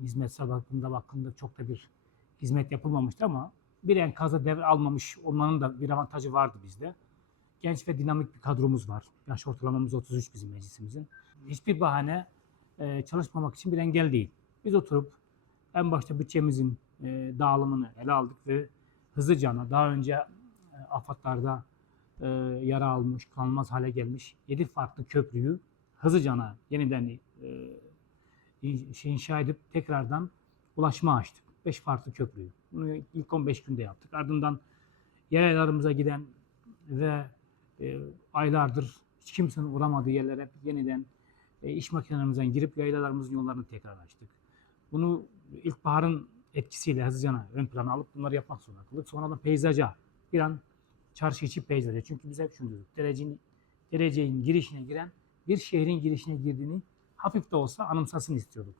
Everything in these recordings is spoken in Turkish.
hizmetsel bakımda bakımda çok da bir hizmet yapılmamıştı ama bir enkaza devre almamış olmanın da bir avantajı vardı bizde. Genç ve dinamik bir kadromuz var. Yaş ortalamamız 33 bizim meclisimizin. Hiçbir bahane e, çalışmamak için bir engel değil. Biz oturup en başta bütçemizin e, dağılımını ele aldık ve hızlıca daha önce e, AFAD'larda e, yara almış, kalmaz hale gelmiş 7 farklı köprüyü hızlıca yeniden e, inşa edip tekrardan ulaşma açtık. 5 farklı köprüyü. Bunu ilk 15 günde yaptık. Ardından yaylalarımıza giden ve e, aylardır hiç kimsenin uğramadığı yerlere yeniden e, iş makinelerimizden girip yaylalarımızın yollarını tekrar açtık. Bunu ilkbaharın etkisiyle hızlıca ön plana alıp bunları yapmak zorunda kaldık. Sonra da peyzaja bir an çarşı içi peyzaja. Çünkü biz hep şunu diyorduk. Derecenin, dereceğin girişine giren bir şehrin girişine girdiğini hafif de olsa anımsasın istiyorduk.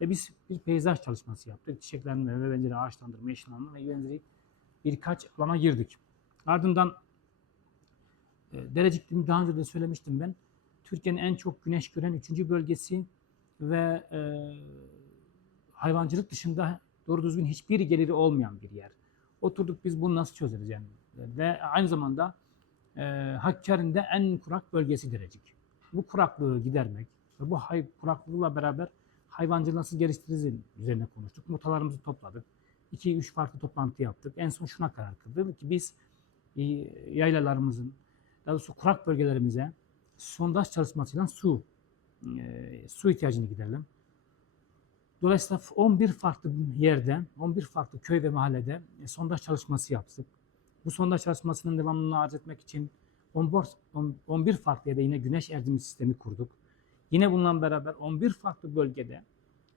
Ve biz bir peyzaj çalışması yaptık. Çiçeklendirme ve benzeri ağaçlandırma, yeşillendirme ve benzeri birkaç alana girdik. Ardından e, Derecik'te daha önce de söylemiştim ben. Türkiye'nin en çok güneş gören üçüncü bölgesi ve e, hayvancılık dışında doğru düzgün hiçbir geliri olmayan bir yer. Oturduk biz bunu nasıl çözeriz yani. Ve aynı zamanda e, Hakkari'nin de en kurak bölgesi Derecik. Bu kuraklığı gidermek ve bu hay, kuraklıkla beraber hayvancılığı nasıl geliştiririz üzerine konuştuk. Notalarımızı topladık. 2-3 farklı toplantı yaptık. En son şuna karar kıldık ki biz e, yaylalarımızın, daha doğrusu kurak bölgelerimize sondaj çalışmasıyla su e, su ihtiyacını giderelim. Dolayısıyla 11 farklı yerde, 11 farklı köy ve mahallede e, sondaj çalışması yaptık. Bu sondaj çalışmasının devamını arz etmek için 11, 11 farklı yerde yine güneş erdimi sistemi kurduk. Yine bununla beraber 11 farklı bölgede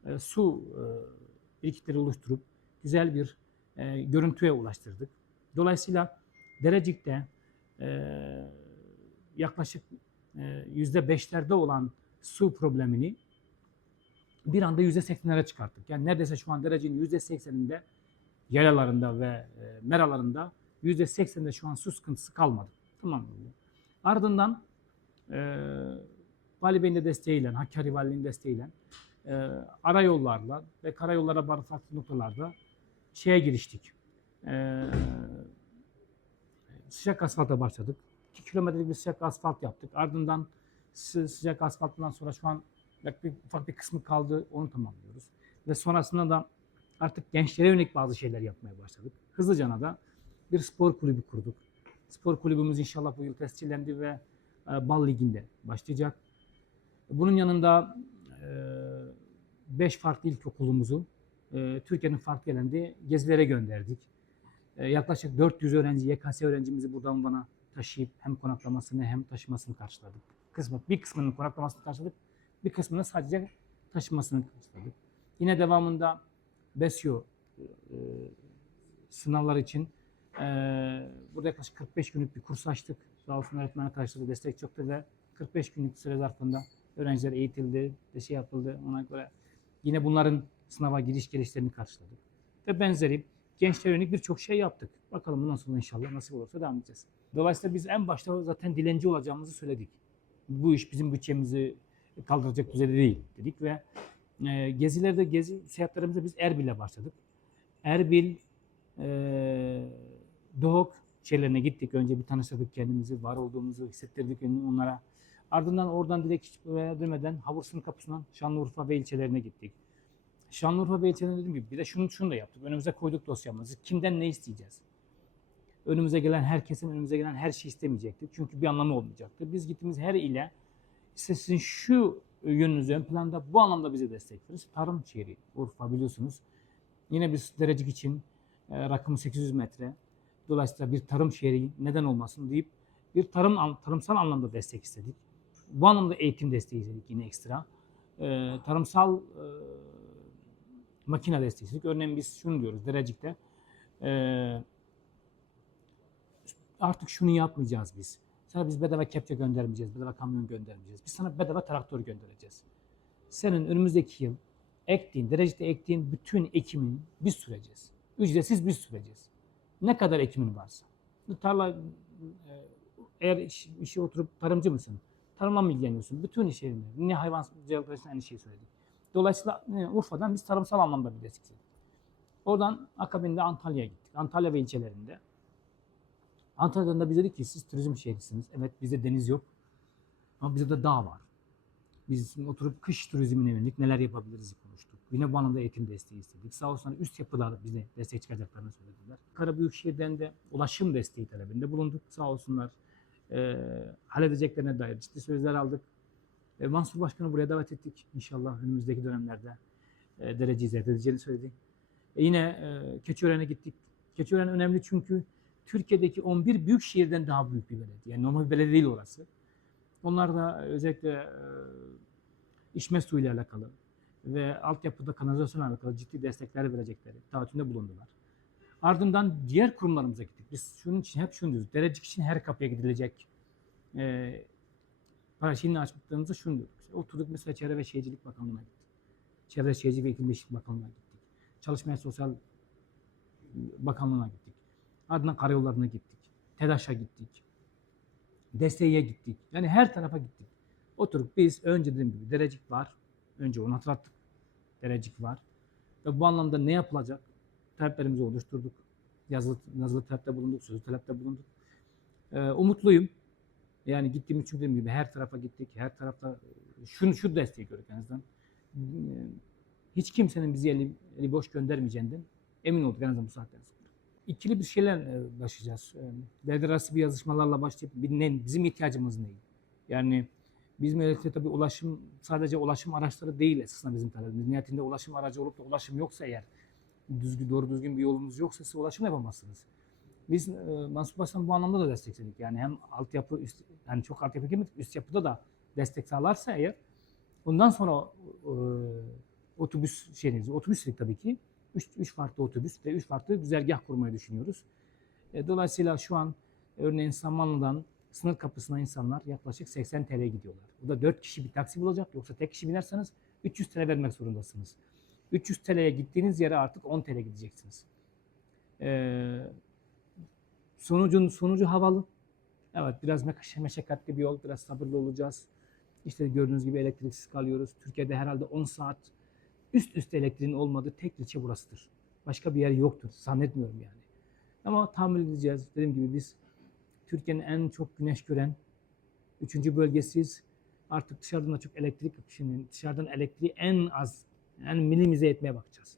e, su e, birikikleri oluşturup güzel bir e, görüntüye ulaştırdık. Dolayısıyla Derecik'te e, yaklaşık e, yüzde beşlerde olan su problemini bir anda yüzde seksenlere çıkarttık. Yani neredeyse şu an derecenin yüzde sekseninde yayalarında ve e, meralarında yüzde sekseninde şu an su sıkıntısı kalmadı. Tamam mı? Ardından e, Vali Bey'in de desteğiyle, Hakkari Valiliğinin desteğiyle e, ara yollarla ve karayollara bağlı farklı noktalarda şeye giriştik. E, sıcak asfalta başladık. 2 kilometrelik bir sıcak asfalt yaptık. Ardından sı- sıcak asfalttan sonra şu an bir, ufak bir kısmı kaldı. Onu tamamlıyoruz. Ve sonrasında da artık gençlere yönelik bazı şeyler yapmaya başladık. Hızlıca da bir spor kulübü kurduk. Spor kulübümüz inşallah bu yıl tescillendi ve e, Bal Ligi'nde başlayacak. Bunun yanında 5 farklı ilkokulumuzu Türkiye'nin farklı yerlerinde gezilere gönderdik. Yaklaşık 400 öğrenci, YKS öğrencimizi buradan bana taşıyıp hem konaklamasını hem taşımasını karşıladık. Kısmı, bir kısmının konaklamasını karşıladık, bir kısmını sadece taşımasını karşıladık. Yine devamında BESYO sınavlar için e, burada yaklaşık 45 günlük bir kurs açtık. Sağ olsun öğretmen arkadaşları destek çıktı ve 45 günlük süre zarfında öğrenciler eğitildi, de şey yapıldı. Ona göre yine bunların sınava giriş gelişlerini karşıladık. Ve benzeri gençlere yönelik birçok şey yaptık. Bakalım bundan sonra inşallah nasip olursa devam edeceğiz. Dolayısıyla biz en başta zaten dilenci olacağımızı söyledik. Bu iş bizim bütçemizi kaldıracak düzeyde değil dedik ve e, gezilerde, gezi seyahatlerimize biz Erbil'e başladık. Erbil, e, Doğuk şeylerine gittik. Önce bir tanıştırdık kendimizi, var olduğumuzu hissettirdik onlara. Ardından oradan direkt hiç buraya dönmeden Havursun kapısından Şanlıurfa ve ilçelerine gittik. Şanlıurfa ve ilçelerine dediğim gibi bir de şunu, şunu da yaptık. Önümüze koyduk dosyamızı. Kimden ne isteyeceğiz? Önümüze gelen herkesin önümüze gelen her şeyi istemeyecektik. Çünkü bir anlamı olmayacaktı. Biz gittiğimiz her ile işte sizin şu yönünüz ön planda bu anlamda bize destek veririz. Tarım şehri Urfa biliyorsunuz. Yine biz Derecik için e, rakımı 800 metre. Dolayısıyla bir tarım şehri neden olmasın deyip bir tarım tarımsal anlamda destek istedik. Bu anlamda eğitim desteği istedik yine ekstra. E, tarımsal e, makine desteği istedik. Örneğin biz şunu diyoruz Derecik'te. E, artık şunu yapmayacağız biz. Sana biz bedava kepçe göndermeyeceğiz, bedava kamyon göndermeyeceğiz. Biz sana bedava traktör göndereceğiz. Senin önümüzdeki yıl ektiğin, derecede ektiğin bütün ekimin biz süreceğiz. Ücretsiz biz süreceğiz. Ne kadar ekimin varsa. Tarla e, eğer iş, işe oturup tarımcı mısın? Tarımla mı ilgileniyorsun? Bütün iş yerinde. Ne hayvancılık aynı şeyi söyledik. Dolayısıyla e, Urfa'dan biz tarımsal anlamda bir destek. Oradan akabinde Antalya'ya gittik. Antalya ve ilçelerinde. Antalya'dan da biz dedik ki siz turizm şehrisiniz. Evet bizde deniz yok. Ama bizde de dağ var. Biz oturup kış turizmine yönelik neler yapabiliriz konuştuk. Yine bu anlamda eğitim desteği istedik. Sağ olsun üst yapılar bize destek çıkacaklarını söylediler. Kara Büyükşehir'den de ulaşım desteği talebinde bulunduk. Sağ olsunlar e, halledeceklerine dair ciddi sözler aldık. E, Mansur Başkan'ı buraya davet ettik. İnşallah önümüzdeki dönemlerde e, dereceyi ziyaret edeceğini söyledi. E, yine e, Keçiören'e gittik. Keçiören önemli çünkü Türkiye'deki 11 büyük şehirden daha büyük bir belediye. Yani normal bir belediye değil orası. Onlar da özellikle e, içme suyuyla alakalı ve altyapıda kanalizasyonla alakalı ciddi destekler verecekleri taahhütünde bulundular. Ardından diğer kurumlarımıza gittik. Biz şunun için hep şunu diyoruz. Derecik için her kapıya gidilecek. E, paraşinle açtıklarımızda şunu diyoruz. Oturduk mesela Çevre ve Şehircilik Bakanlığı'na gittik. Çevre Şehircilik ve İklim Değişikliği Bakanlığı'na gittik. Çalışma ve Sosyal Bakanlığı'na gittik. Ardından Karayolları'na gittik. TEDAŞ'a gittik. Desteğe gittik. Yani her tarafa gittik. Oturup biz önce dediğim gibi derecik var. Önce onu hatırlattık. Derecik var. Ve bu anlamda ne yapılacak? Taleplerimizi oluşturduk. Yazılı, yazılı talepte bulunduk, sözlü talepte bulunduk. Ee, umutluyum. Yani gittiğimiz çünkü dediğim gibi her tarafa gittik. Her tarafta şunu şu desteği gördük en azından. Ee, Hiç kimsenin bizi eli, eli boş göndermeyeceğinden emin olduk en azından bu saatten sonra. İkili bir şeyler e, başlayacağız. E, Devlet arası bir yazışmalarla başlayıp ne- bizim ihtiyacımız ne? Yani bizim elektriğe tabii ulaşım sadece ulaşım araçları değil esasında bizim talebimiz. Nihayetinde ulaşım aracı olup da ulaşım yoksa eğer düzgün, doğru düzgün bir yolunuz yoksa siz ulaşım yapamazsınız. Biz e, Mansur Başkan bu anlamda da destekledik. Yani hem altyapı üst, yani çok altyapı girmedik, üst yapıda da destek sağlarsa eğer ondan sonra e, otobüs şeyiniz, otobüs dedik tabii ki. Üç, üç farklı otobüs ve üç farklı güzergah kurmayı düşünüyoruz. E, dolayısıyla şu an örneğin Samanlı'dan sınır kapısına insanlar yaklaşık 80 TL gidiyorlar. Bu da 4 kişi bir taksi bulacak. Yoksa tek kişi binerseniz 300 TL vermek zorundasınız. 300 TL'ye gittiğiniz yere artık 10 TL gideceksiniz. E, sonucun sonucu havalı. Evet biraz meş- meşakkatli bir yol. Biraz sabırlı olacağız. İşte gördüğünüz gibi elektriksiz kalıyoruz. Türkiye'de herhalde 10 saat üst üste elektriğin olmadığı tek ilçe burasıdır. Başka bir yer yoktur. Zannetmiyorum yani. Ama tahammül edeceğiz. Dediğim gibi biz Türkiye'nin en çok güneş gören üçüncü bölgesiyiz. Artık dışarıdan da çok elektrik, şimdi dışarıdan elektriği en az, yani minimize etmeye bakacağız.